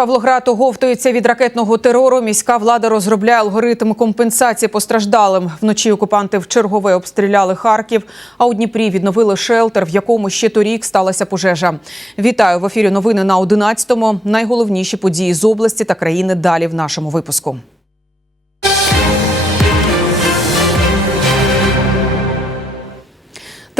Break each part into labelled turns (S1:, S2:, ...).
S1: Павлоград оговтується від ракетного терору. Міська влада розробляє алгоритм компенсації постраждалим. Вночі окупанти в чергове обстріляли Харків. А у Дніпрі відновили шелтер, в якому ще торік сталася пожежа. Вітаю в ефірі. Новини на 11-му. Найголовніші події з області та країни далі в нашому випуску.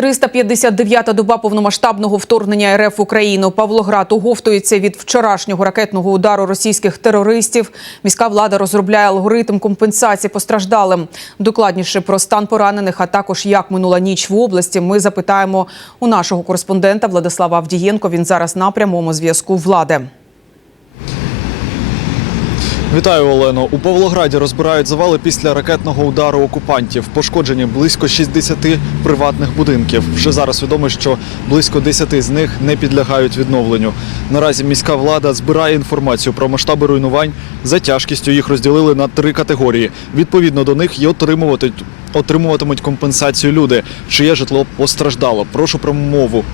S1: «359-та доба повномасштабного вторгнення РФ в Україну. Павлоград оговтується від вчорашнього ракетного удару російських терористів. Міська влада розробляє алгоритм компенсації постраждалим. Докладніше про стан поранених, а також як минула ніч в області. Ми запитаємо у нашого кореспондента Владислава Авдієнко. Він зараз на прямому зв'язку влади.
S2: Вітаю, Олено. У Павлограді розбирають завали після ракетного удару окупантів. Пошкоджені близько 60 приватних будинків. Вже зараз відомо, що близько 10 з них не підлягають відновленню. Наразі міська влада збирає інформацію про масштаби руйнувань. За тяжкістю їх розділили на три категорії. Відповідно до них і отримуватимуть, компенсацію люди, чиє житло постраждало. Прошу про мову.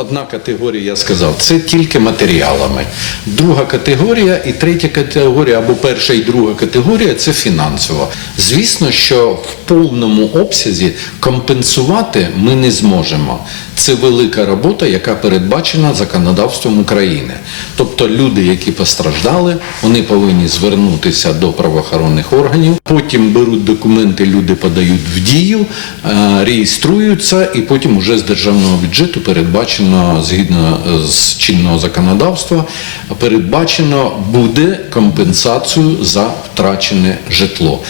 S3: Одна категорія, я сказав, це тільки матеріалами. Друга категорія і третя категорія, або перша і друга категорія це фінансово. Звісно, що в повному обсязі компенсувати ми не зможемо. Це велика робота, яка передбачена законодавством України. Тобто люди, які постраждали, вони повинні звернутися до правоохоронних органів. Потім беруть документи, люди подають в дію, е, реєструються, і потім уже з державного бюджету передбачено згідно е, з чинного законодавства, передбачено буде компенсацію за втрачене житло.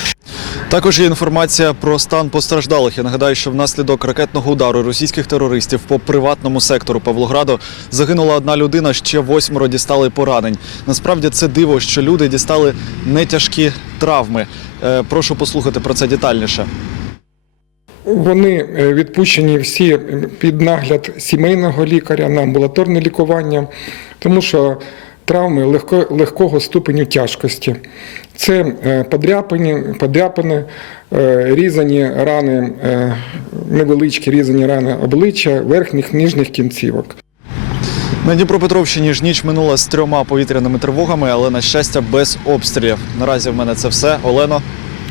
S2: Також є інформація про стан постраждалих. Я нагадаю, що внаслідок ракетного удару російських терористів по приватному сектору Павлограду загинула одна людина, ще восьмеро дістали поранень. Насправді це диво, що люди дістали не тяжкі травми. Е, Прошу послухати про це детальніше.
S4: Вони е, відпущені всі під нагляд сімейного лікаря на амбулаторне лікування, тому що травми легко, легкого ступеню тяжкості. Це е, подряпини, подряпини, е, різані рани, е, невеличкі різані рани обличчя, верхніх ніжних кінцівок.
S2: На Дніпропетровщині ж ніч минула з трьома повітряними тривогами, але на щастя без обстрілів. Наразі в мене це все. Олено.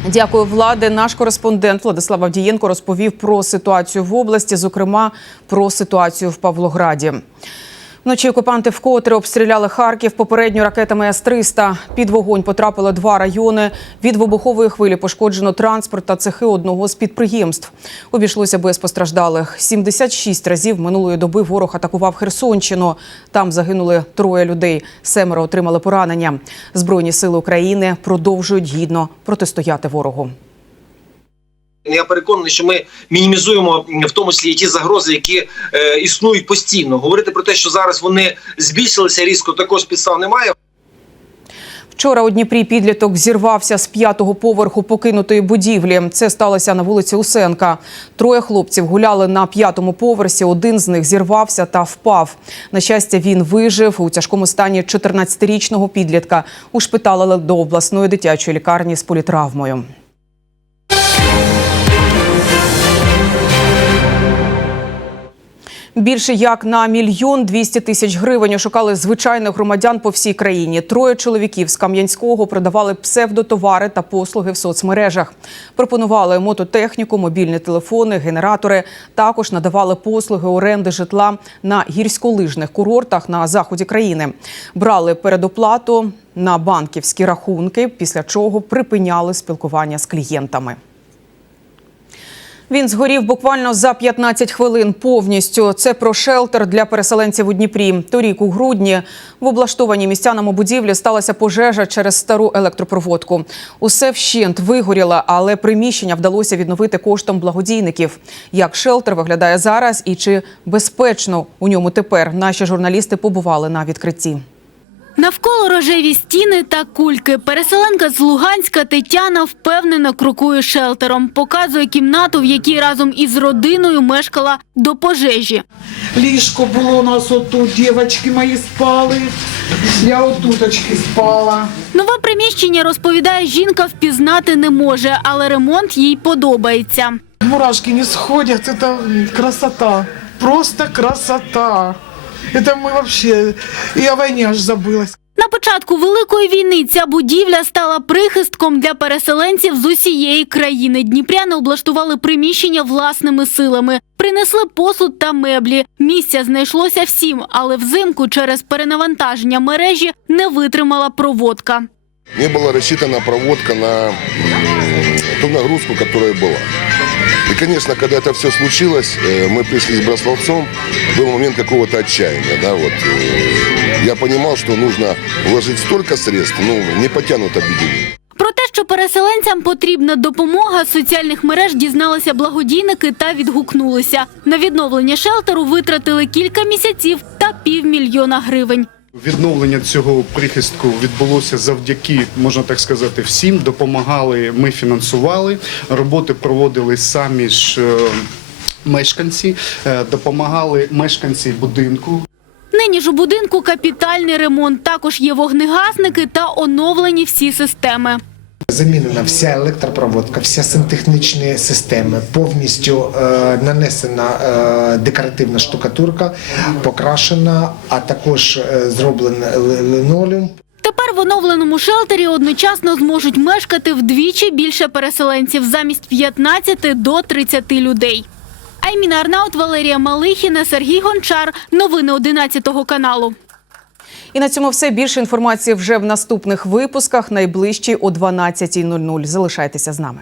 S1: Дякую, влади. Наш кореспондент Владислав Авдієнко розповів про ситуацію в області, зокрема про ситуацію в Павлограді. Вночі окупанти вкотре обстріляли Харків попередньо ракетами С-300. Під вогонь потрапили два райони. Від вибухової хвилі пошкоджено транспорт та цехи одного з підприємств. Обійшлося без постраждалих. 76 разів минулої доби ворог атакував Херсонщину. Там загинули троє людей. Семеро отримали поранення. Збройні сили України продовжують гідно протистояти ворогу.
S5: Я переконаний, що ми мінімізуємо в тому числі ті загрози, які е, існують постійно. Говорити про те, що зараз вони збільшилися різко, також підстав немає.
S1: Вчора у Дніпрі підліток зірвався з п'ятого поверху покинутої будівлі. Це сталося на вулиці Усенка. Троє хлопців гуляли на п'ятому поверсі. Один з них зірвався та впав. На щастя, він вижив у тяжкому стані 14-річного підлітка. Ушпиталили до обласної дитячої лікарні з політравмою. Більше як на мільйон двісті тисяч гривень ошукали звичайних громадян по всій країні. Троє чоловіків з Кам'янського продавали псевдотовари та послуги в соцмережах. Пропонували мототехніку, мобільні телефони, генератори. Також надавали послуги оренди житла на гірськолижних курортах на заході країни. Брали передоплату на банківські рахунки, після чого припиняли спілкування з клієнтами. Він згорів буквально за 15 хвилин повністю. Це про шелтер для переселенців у Дніпрі. Торік у грудні в облаштованій містянами будівлі сталася пожежа через стару електропроводку. Усе вщент вигоріло, але приміщення вдалося відновити коштом благодійників. Як шелтер виглядає зараз і чи безпечно у ньому тепер? Наші журналісти побували на відкритті.
S6: Навколо рожеві стіни та кульки. Переселенка з Луганська Тетяна впевнено крокує шелтером. Показує кімнату, в якій разом із родиною мешкала до пожежі.
S7: Ліжко було у нас отут, дівчатки мої спали. Я отуточки спала.
S6: Нове приміщення, розповідає жінка, впізнати не може, але ремонт їй подобається.
S7: Мурашки не сходять, це красота. Просто красота. Это мы вообще и о войне аж забылась.
S6: На початку Великої війни ця будівля стала прихистком для переселенців з усієї країни. Дніпряни облаштували приміщення власними силами, принесли посуд та меблі. Місця знайшлося всім, але взимку через перенавантаження мережі не витримала проводка.
S8: Не была рассчитана проводка на м, ту нагрузку, которая была. И, конечно, когда это все случилось, э, мы пришли с Браславцом, был момент какого-то отчаяния. Да, вот. Э, Я понимал, что нужно вложить столько средств, ну, не потянут объединение.
S6: Про те, що переселенцям потрібна допомога, з соціальних мереж дізналися благодійники та відгукнулися. На відновлення шелтеру витратили кілька місяців та півмільйона гривень.
S9: Відновлення цього прихистку відбулося завдяки, можна так сказати, всім. Допомагали, ми фінансували. Роботи проводили самі ж е, мешканці, е, допомагали мешканці будинку.
S6: Нині ж у будинку капітальний ремонт. Також є вогнегасники та оновлені всі системи.
S10: Замінена вся електропроводка, вся сантехнічні системи, повністю е, нанесена е, декоративна штукатурка, покрашена, а також е, зроблений ли- лінолеум.
S6: Тепер в оновленому шелтері одночасно зможуть мешкати вдвічі більше переселенців замість 15 до 30 людей. Айміна Арнаут, Валерія Малихіна, Сергій Гончар. Новини 11 каналу.
S1: І на цьому все більше інформації вже в наступних випусках. Найближчі о 12.00. Залишайтеся з нами.